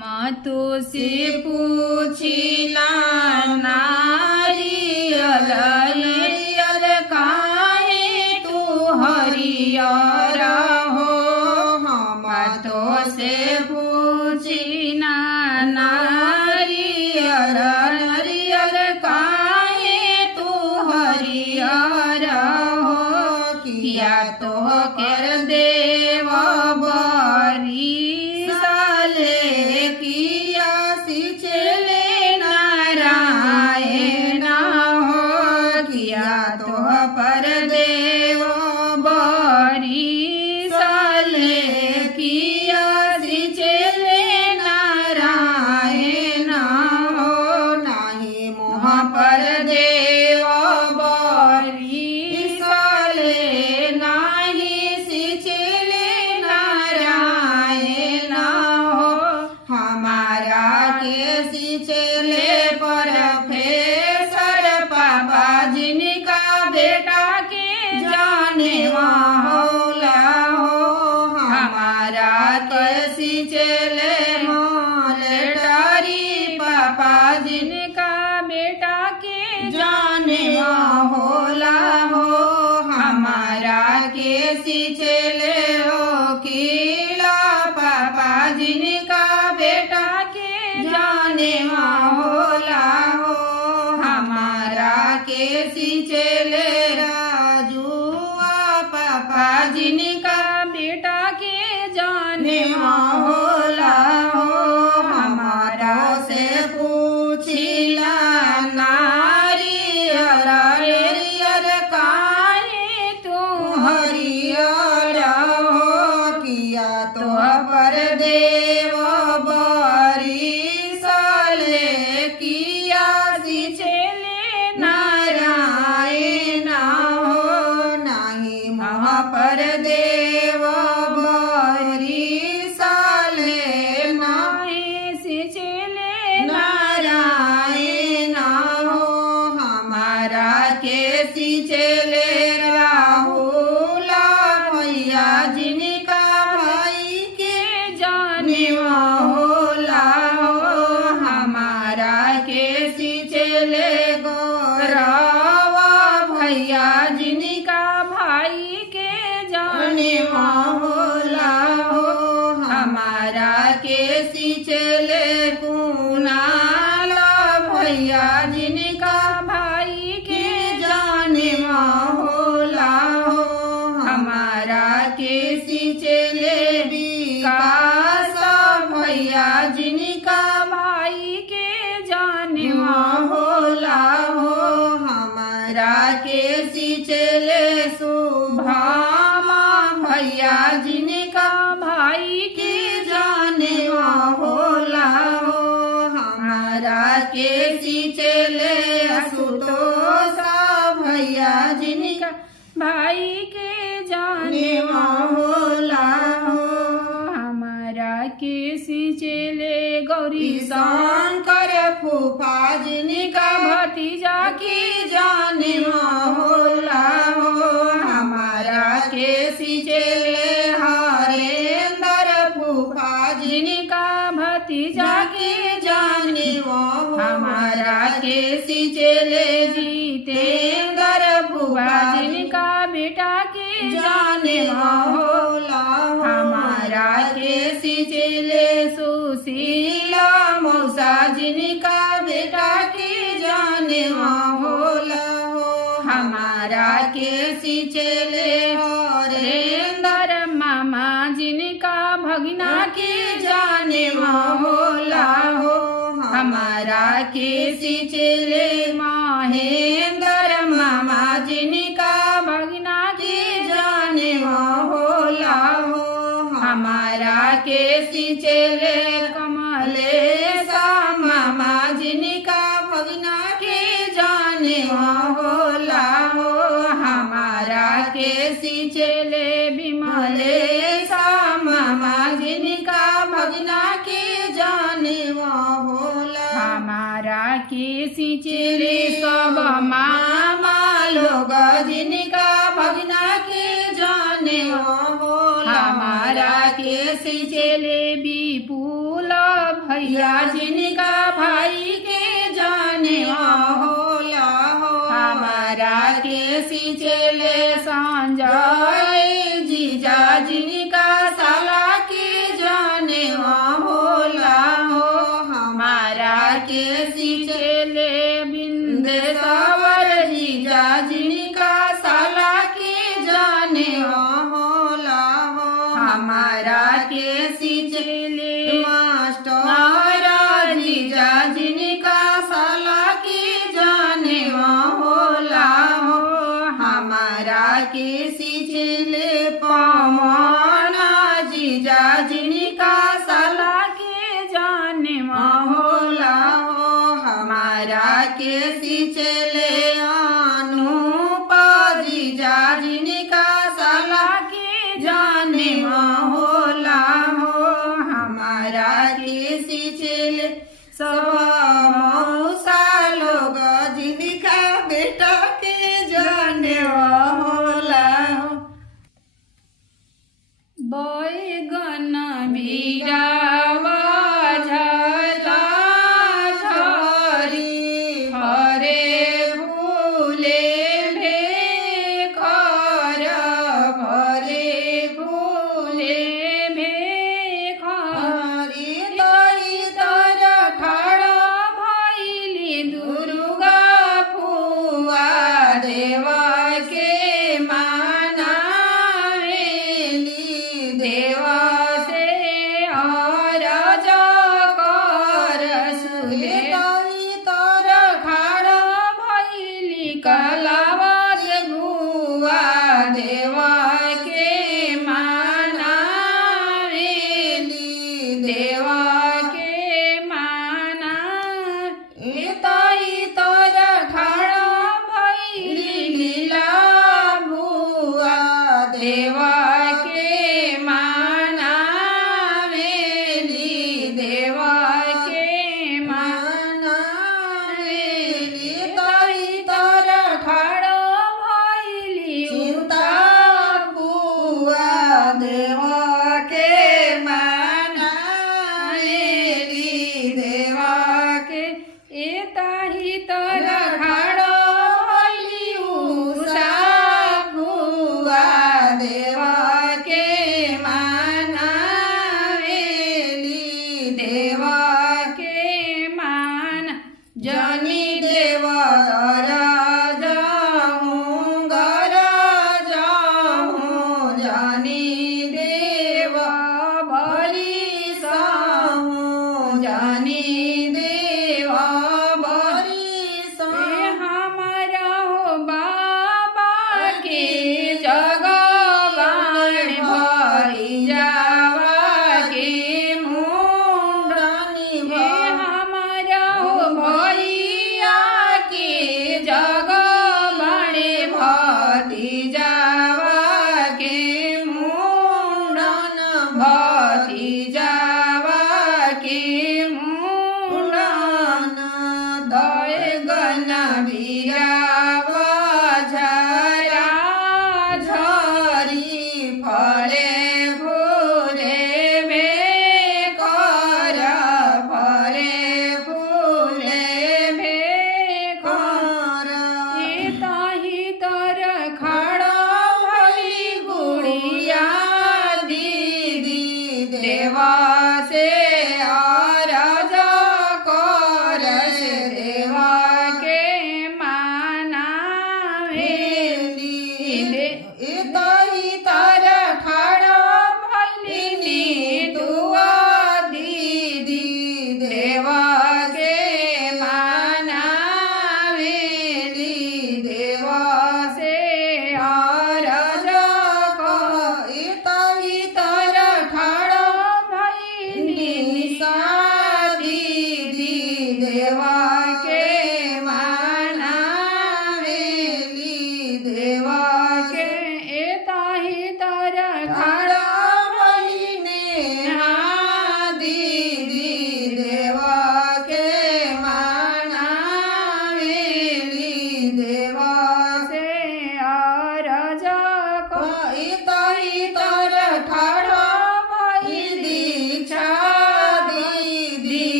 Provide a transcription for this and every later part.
हम तो से पूछिला नारियल हरियर काहे तू हरियर हो। हम तो से पूछिना नारियल हरियर काहे तू हरियर हो। किया तो कर देव बरी साले किया सिचले नारायण हो। किया तो पर देव बरी साले किया सिचले नारायण हो। नाही मोह पर देव बरी साले नाही सिचले नारायण हो। हमारा के सिचले प्रोफेसर पापा जिनका बेटा के जाने होला हो। हमारा के सिचले मोलेटारी पापा जिनका बेटा के जाने होला हो। हमारा के सिचले वकीला पापा जिनका बेटा के जाने होला हो। हमारा के सिचले राजुआ पापा जिनका बेटा के जाने होला हो। हमारा से पूछिला नारियल हरियर काहे तू हरियर हो। किया तो पर देव बरी साले किया सिचले नारायण हो। नाही मोह पर देव बरी साले नाही सिचले नारायण हो। हमारा के सिचले राहुला भैया जिनका भाई के जाने होला हो। हमारा के सिचले गौरवा भैया जिनका भाई के जाने होला हो। हमारा के सिचले कुणाल भैया जिनका भाई के जाने होला हो। हमारा के सिचले विकास भैया जिनका भाई के जाने होला हो। हमारा के सिचले शुभमा भैया जिनका भाई के जाने होला हो। हमारा के सिचले आशुतोष भैया जिनका भाई के जाने होला हो। हमारा के सिचले गौरी शंकर फूफा जिनका भतीजा की जाने होला हो। हमारा के सिचले हरेंद्र फूफा जिनका भतीजा की जाने हमारा के सिचले जितेंद्र फूफा जिनका बेटा के जाने होला। हमारा के सिचले सुशीला मौसा जिनका बेटा के जाने होला हो। हमारा के सिचले हरेंद्र मामा जिनका भगना के जाने होला हो। हमारा के सिचले महेंद्र मामा जिनका भगना के जाने होला हो। हमारा के सिचले कमलेश मामा जिनका भगना के जाने होला हो। हमारा के सिचले विमलेश मामा जिनका भगना के जाने होला। हमारा के सिचले सब मामा लोग जिनका भगना के जाने होला। हमारा के सिचले विपुल भैया भैया जिनका भाई के जाने होला हो हमारा के सिचले संजय जीजा जिनका साला के जाने होला हो हमारा के सिचले बिंदेश्वर जीजा जिनका साला के जाने होला हो हमारा के सिचले मास्टर जीजा जिनका साला के जाने होला हो हमारा के सिचले पवना जीजा जिनका साला के जाने होला हो हमारा के सिचले अनुपा जीजा जिनका साला के जाने होला हो हमारा के सिचले सब मौसा लोग जिनका बेटा के जाने होला हो बैगन बीरावा झला झरी हरे फूले भेखर हरे फूले भेखरी तई तर खड़ा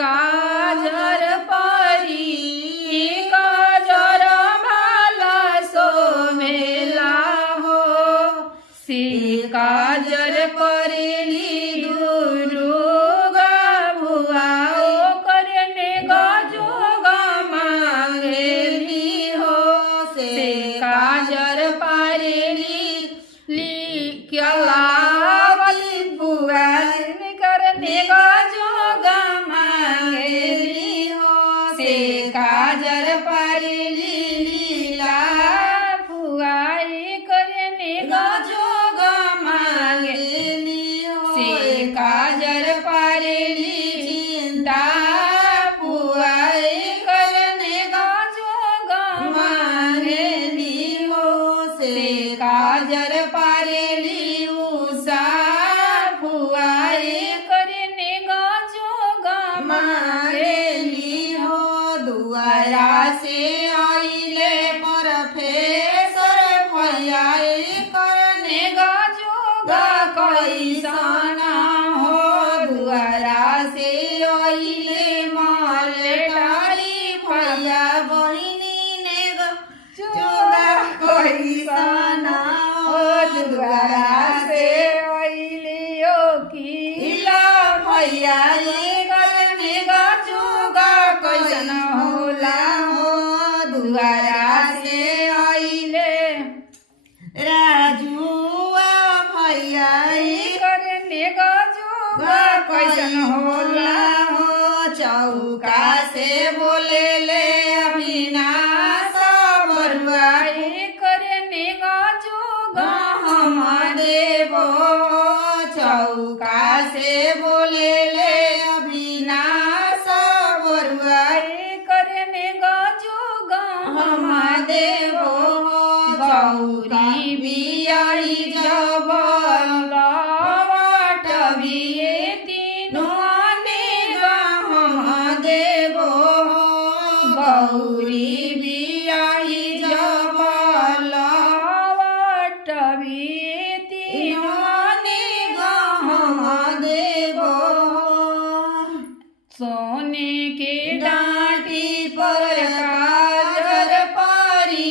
काजर परी काजर भाला सोमेला हो से काजर परेली दुर्गा भुआ करने गजोग मांगेली हो से काजर परेली लिखलावली बुआ करने गजोग मांगेली हो से काजर परेली लीला फुआई करने गजोग मांगेली हो से काजर परेली चिंता फुआई करने गजोग मांगेली हो से काजर परेली उषा फुआई करने गजोग मांगेली हो दुआरा से आइले प्रोफेसर भैयाई करने गजोग कैसन हो दुआरा से आइले मलेटारी भैया बहिनी ने गजोग कैसन हो दुआरा से आइले ओकिला भैया करने गजोग कैसन होला हो दुआरा से आइले राजुआ भैया करने गजोग कैसन होला हो चौका से बोले ले अविनाश बरुआई करने गजोग हम देवो चौका से बोले ले अविनाश बरुआई करने गजोग हम देवो गौरी बियाई जबल लवट बिये तीनों नेगा हम देवो गौरी बियाई जबल लवट बिये तीनों नेगा हम देवो सोने के डांटी पर काजर परी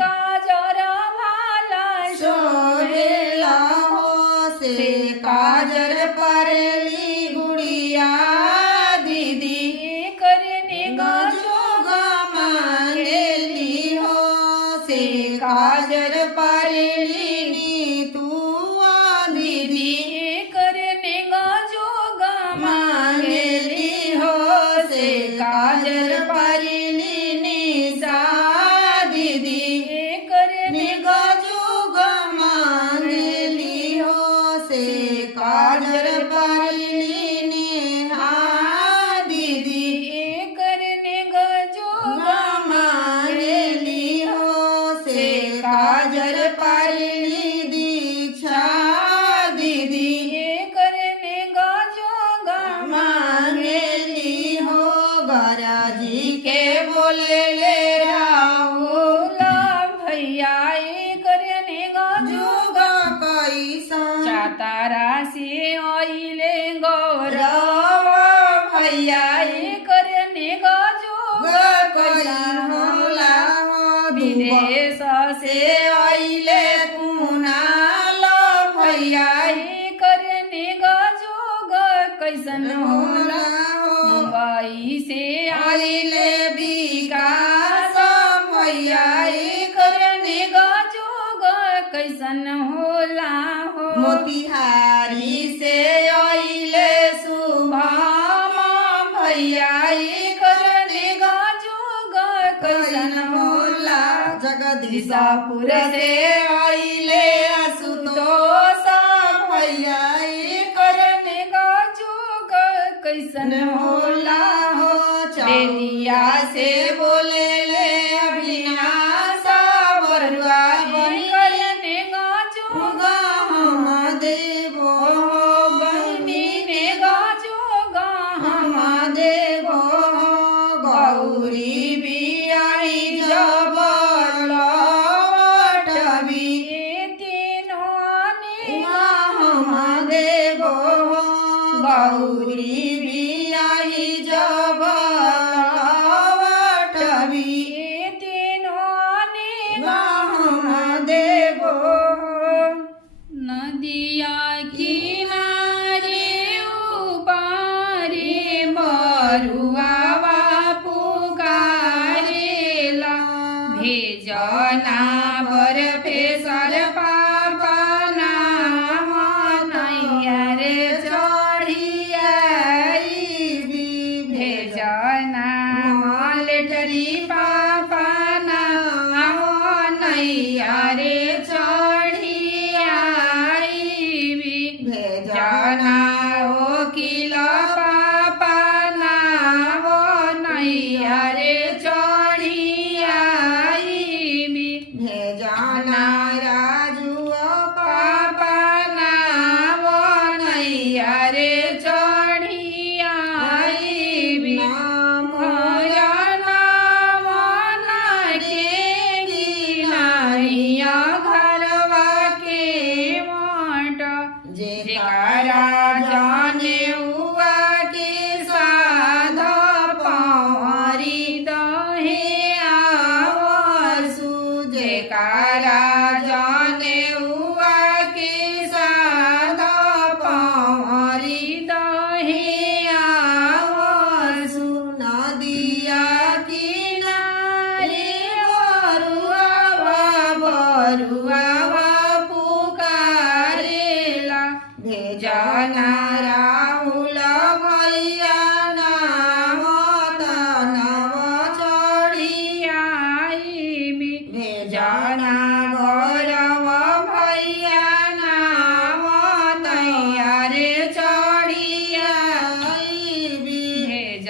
काजर भाला सोहेला हो से काजर परेली गुड़िया दीदी करने गजोग मांगेली हो से काजर परेली नीतुआ दीदी करने गजोग मांगेली हो से काजर परेली निशा दीदी करने गजोग मांगेली हो से काजर परेली नेहा दीदी करने गजोग मांगेली हो से काजर परेली दीक्षा दीदी करने गजोग मांगेली हो गराजी के बोले ले राहुल भैया करने गजोग कैसन चातारा से आइले गौरव भैया करने गजोग कैसन होला हो विदेश से आइले कुणाल भैया करने गजोग कैसन होला मुंबई से आइले विकास भैया करने गजोग कैसन होला हो मोतिहारी से आइले शुभम भैया करने गजोग कैसन होला जगदीशपुर से आइले आशुतोष भैया करने गजोग कैसन होला हो बेतिया से बोले ले अविनाश बरुआ करने गजोग हम देवो बहिनी ने गजोग हम देवो गौरी बियाई जबल टबी तीनों ने हम देवो गौरी बियाई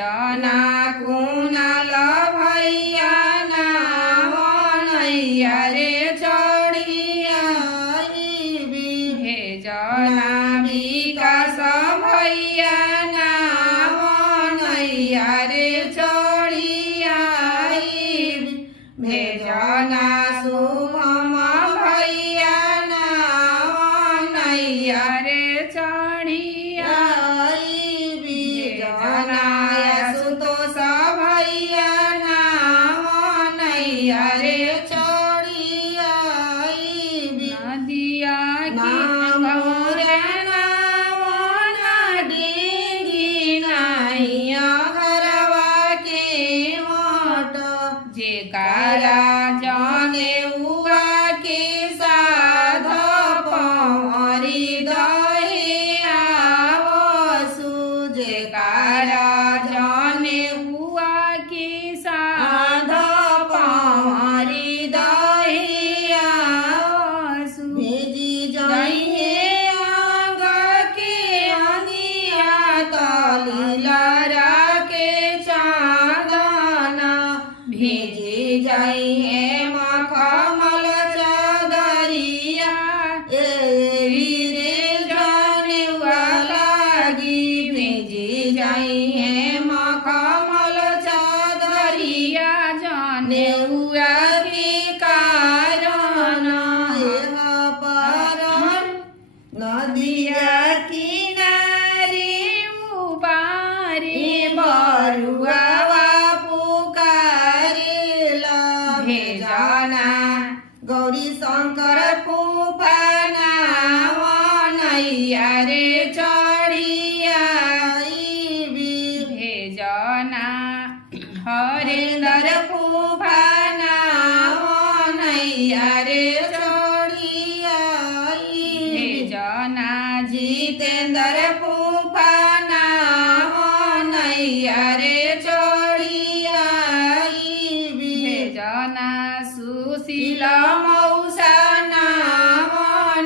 भेजना कुनाल भैया नैया रे चढ़िया भेजना विकास भैया नैया रे चढ़िया भेजना शुभम भैया नैया रे चढ़िया भेजना सुतोष भैया नैया रे चढ़िया नदिया जेकारा जाने हुआ के साध पमरी दहे आवसु जेकारा जाने हुआ के साध पमरी दहे आवसु भेजी जाइए आग के अनिया तलीला के चांदना भेजे जाइए मखमल चदरिया रे जाने वालागी भेजे जाइए मखमल चदरिया जाने हुआ के कारण पर नदिया किनारे उबारे बरुआ भेजना गौरी शंकर फूफाना नैया रे चढ़िया भेजना हरेंद्र फूफाना नैया रे चढ़िया भेजना जितेंद्र फूफाना नैया रे चढ़िया भेजना सुशील मौसा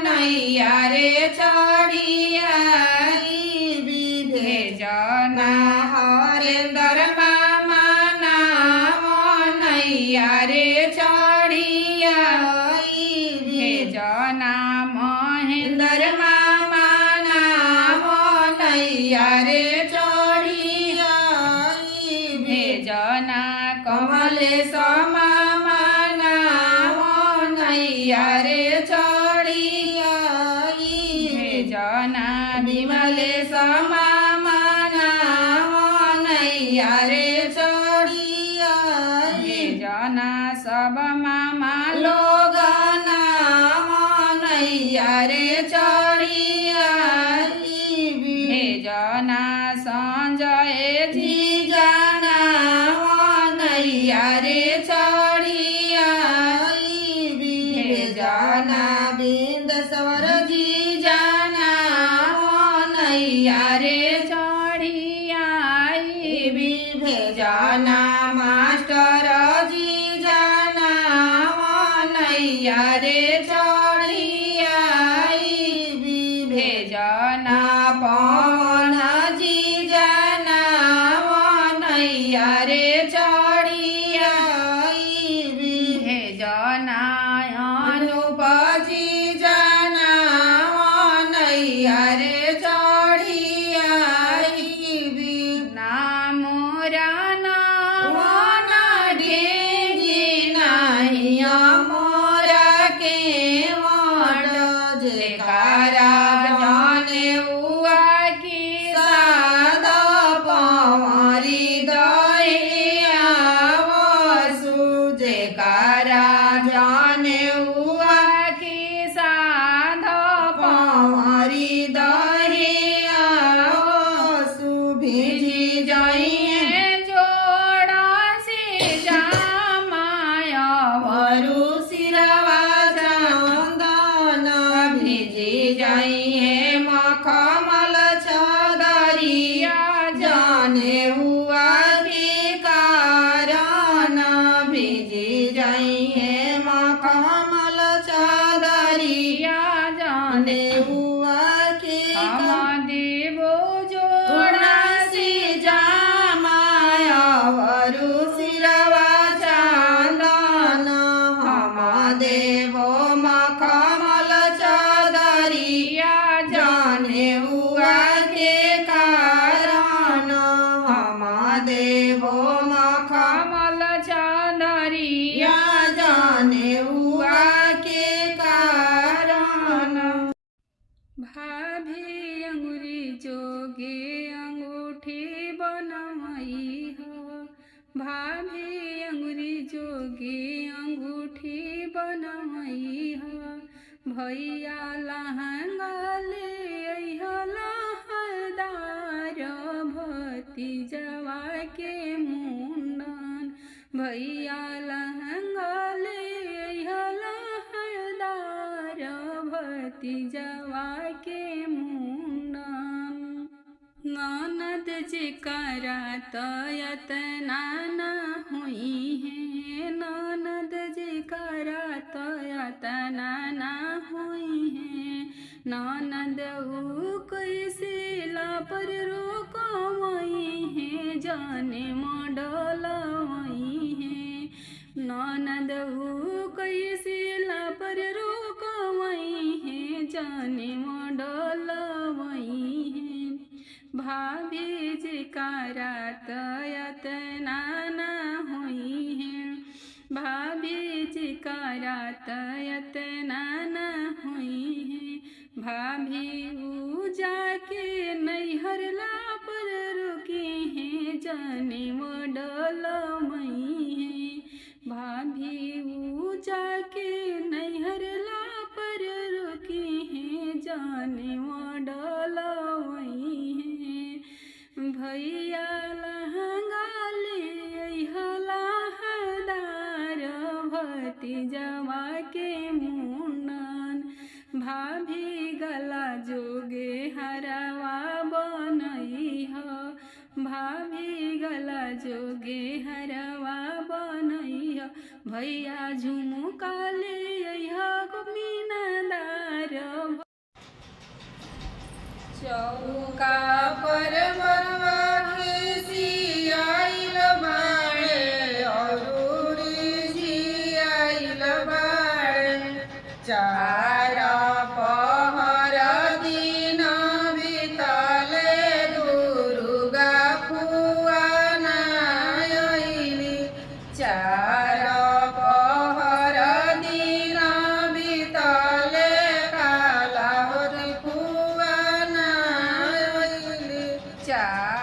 नैया रे चढ़िया भेजना हरेंद्र मामा नैया रे चढ़िया भेजना महेंद्र मामा नैया रे चढ़िया भेजना कमलेश मामा नैया रे चढ़िया भेजना विमलेश मामा नैया रे चढ़िया भेजना सब मामा लोग नैया रे चढ़िया भेजना संजय जी जाना नैया रे चढ़िया भेजना बिंदेश्वर जी जाना नैया रे चढ़िया भेजना मास्टर जी जाना नैया रे चढ़िया भेजना पवन जी जाना नैया रे चढ़िया भेजना अनूप जी जाना नैया रे चढ़िया नाम राना ढेगी नहीं मोरा के मठ जेकारा जाने हुआ की साध पमरी दहे आवसु जेकारा जाने हुआ की साध पमरी दहे आवसु भेजी जाइए जो देवो मख कमल चादरिया या जाने हुआ के कारण। भाभी अंगुरी जोगे अंगूठी बनमई हो, भाभी अंगुरी जोगे अंगूठी बनमई हो, भैया लहंगा ले अइहो लहरदार भतीजवा के मुंडन, भैया लहंगा ले अइहो लहरदार भतीजवा के मुंडन। ननद जी करात यतना न हुई है, ननद जी करात यतना न हुई है, ननद ऊ कैसे पर रोकवई है, जाने मडलवई है, ननद ऊ कैसे पर रोकवई है, जाने मडलवई है, भाभी जी करात यतना न हुई है, भाभी जी करात यतना न हुई है, भाभी ऊ जाके नैहर ला पर रुकी है, जाने मडलमई है, भाभी ऊ जाके नैहर ला पर रुकी है, जाने मडलमई है, भैया लहंगा ले अइहो लहरदार भतीजवा के मुंडन, भाभी गला जोगे हरवा बनई हो, भाभी गला जोगे हरवा बनई हो, भैया झुमका ले अइहो मीनादार। चौका पर बनवा खिसी आइल बाड़े औरूरी जी आइल बाड़े, चारा पहर दिन बितले दुर्गा फुआ ना आइली, चारा पहर दिन बितले काला होत फुआ ना आइली, चारा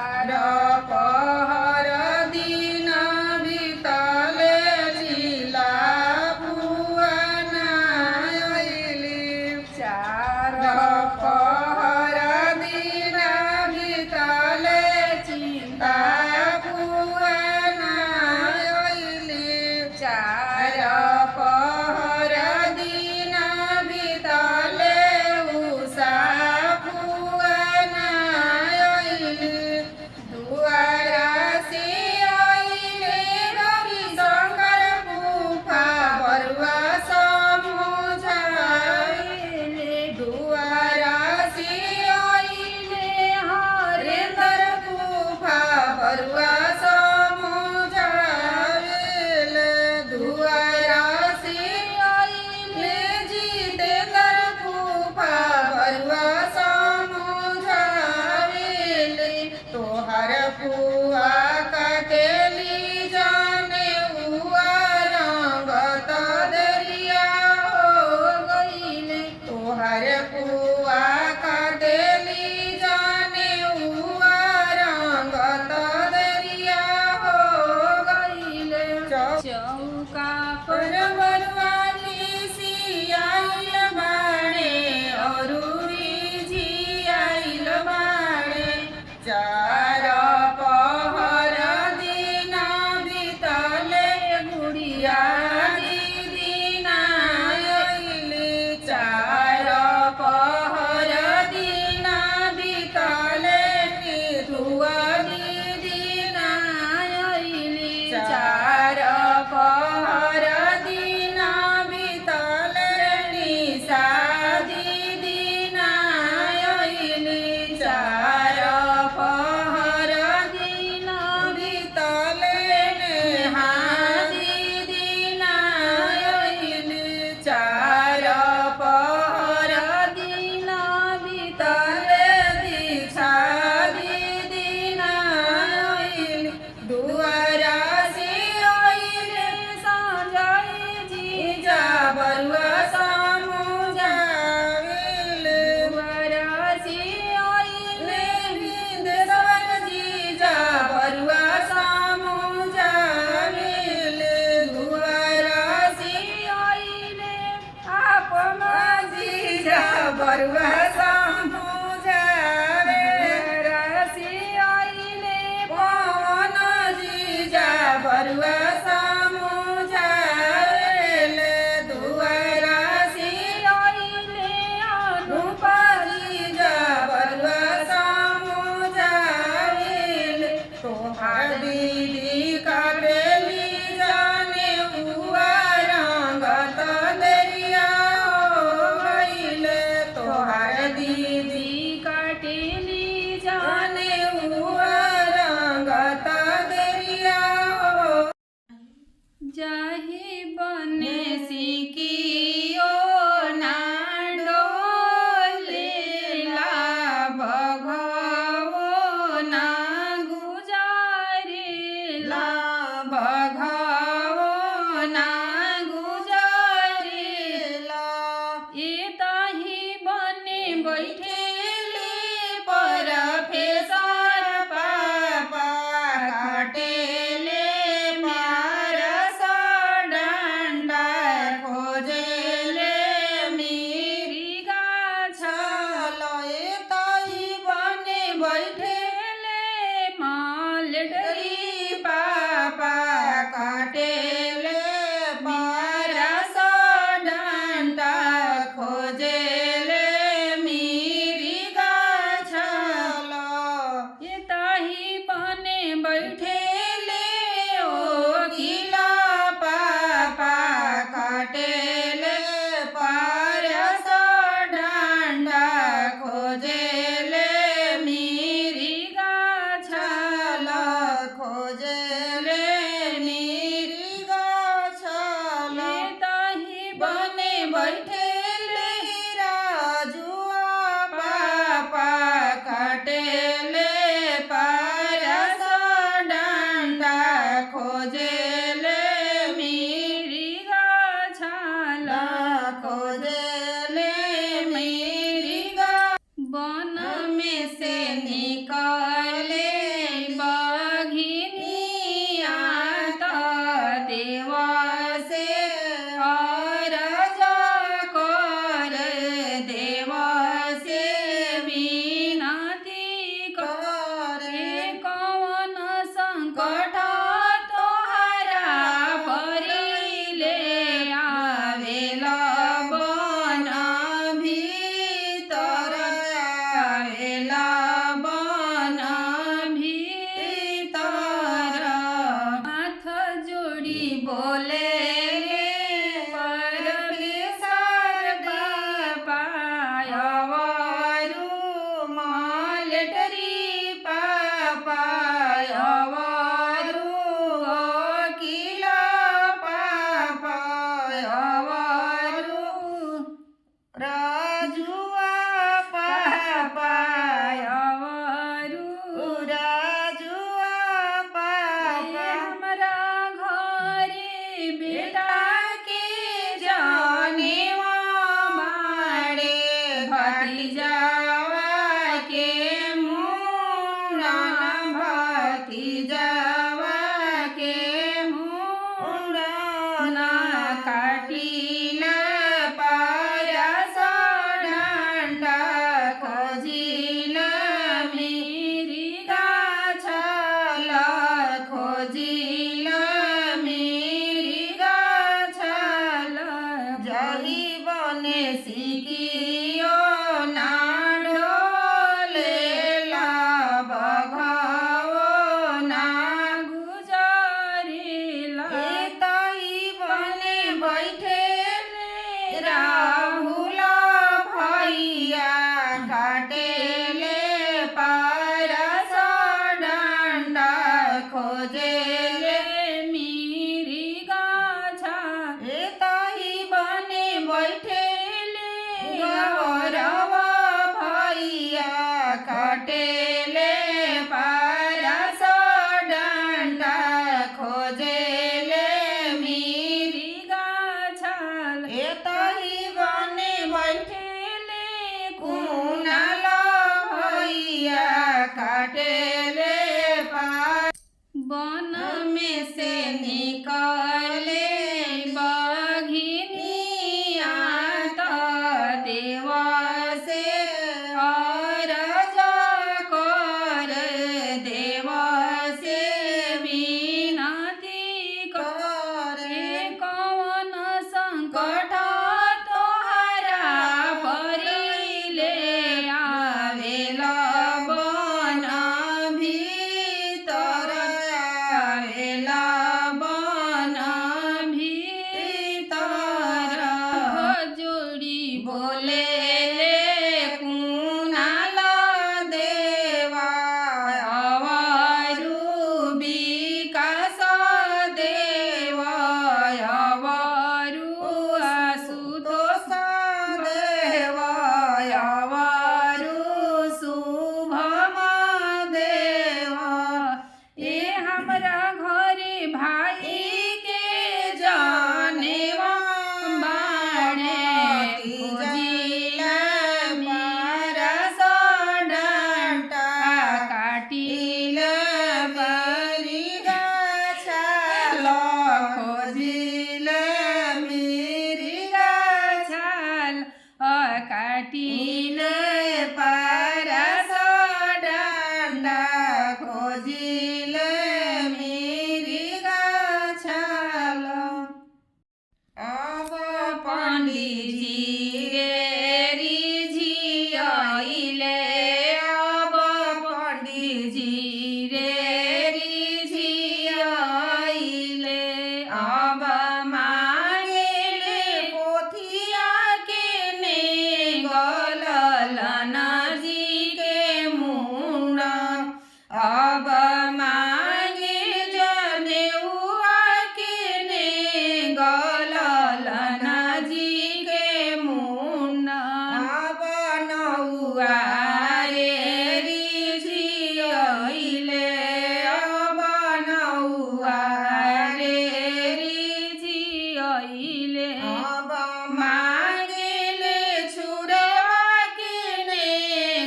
दीदी काटेली जाने हुआ रंगत दरिया हो गईले तोहार दीदी काटेली जाने जाने हुआ रंगत दरिया हो जाहि बने सिकियो ना डोलेला बघवो ना गुजारेला बघावो ना गुजारेला एताहि बने बैठेले प्रोफेसर पापा काटेले पारस डंडा खोजेले मेरी गाछा छलए ताई बने बैठेले माल डरी पापा काटेले पारस डंडा खोजेले मेरी गाछल एताहि बने बैठेले ओ गिला पापा काटेले पारस डंडा खोजेले मेरी गाछल खोजेले मेरी गाछल एताहि बने बैठेले राजुआ पापा काटेले पारस डंडा खोजेले मेरी गाछल खोजेले मेरी गा बन में से निकले बघिनिया त देवा से अरज कर देवा से विनती करे कवन संकट तोहरा परिले आवेला बन भीतर आवेला बन भीतर हाथ जोड़ी बोले परमेश्वर पायवरु माल डरी पापायवरु अकिल पापायवरु राजुआ पायवरु राजुआ पापा हमरा घरे बेटा के जाने मारे भतीजावा के मुंडन भतीजावा के मुंडन काटिल पारस डंडा खोजिल मेरी गाछल खोजिल मेरी गाछल जही बने सिकियो ना डोलेला बघावो ना गुजारेला एताई बने बैठेले राहुल भैया काटेले पारस डंडा खोजेले मेरी गाछा एताई बने बैठेले गौरव भैया काटेले पारस डंडा खोजेले मेरी गाछल एताई बने बैठेले कुनाल भैया काटेले पार बन में से निकले बघिनिया त देवा से अरज कर देवा से विनती करे कवन संकट तोहरा परिले आवेला बन भीतर रहेला बन भीतर जोड़ी बोले कुणाल देवा अवरु विकास देवा अवरु आशुतोष देवा अवरु शुभम देवा ए हमरा घरे भाई के जानेवा बाणे खोजिला परस डाँटा काटिल बरी गाछाल खोजिल मेरी छाल काटिल परस डाँडा खोजिल मेरी गाछाल अब पण्डितजी रिझियाइले अब पण्डितजी रिझियाइले अब मागेले पोथिया केने गललनजी के मुण्डन अब मागे जनेउआ केने गललनजी के मुण्डन अब नौआ रे रिझियाइले अब नौआ रे रिझियाइले अब मागेले छुरेवा केने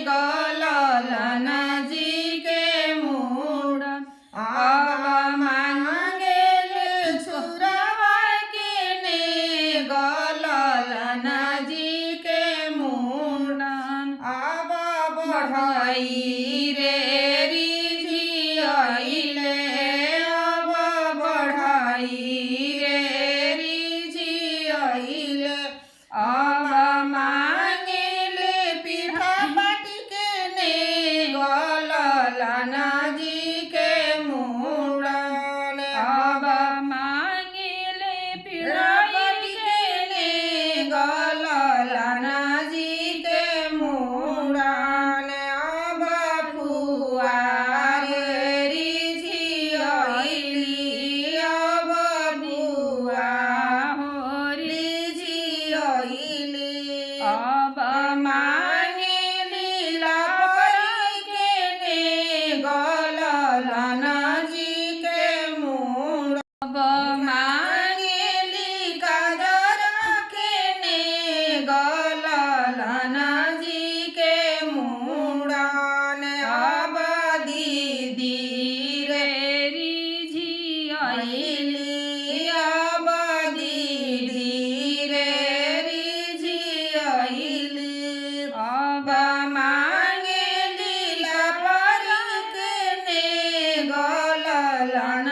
गललनजी के मुण्डन अब मागेले छुरेवा केने गललनजी के मुण्डन अब बढ़ाई रे रिझियाइले अब बढ़ाई रे रिझियाइले अब मागेले पीठा पाटी केने गललनजी के मुण्डन अब मांगेले पीठा पाटी केने गललनजी के मुण्डन अब फुआर रिझियाइली अब बुआ हो रिझियाइली अब मागेली लापरी केने गललनजी के मुण्डन अब मागेली काजर केने गललनजी के मुण्डन अब दीदी रे रिझियाइले अब दीदी रे रिझियाइली अब मागेली लापरी केने गललन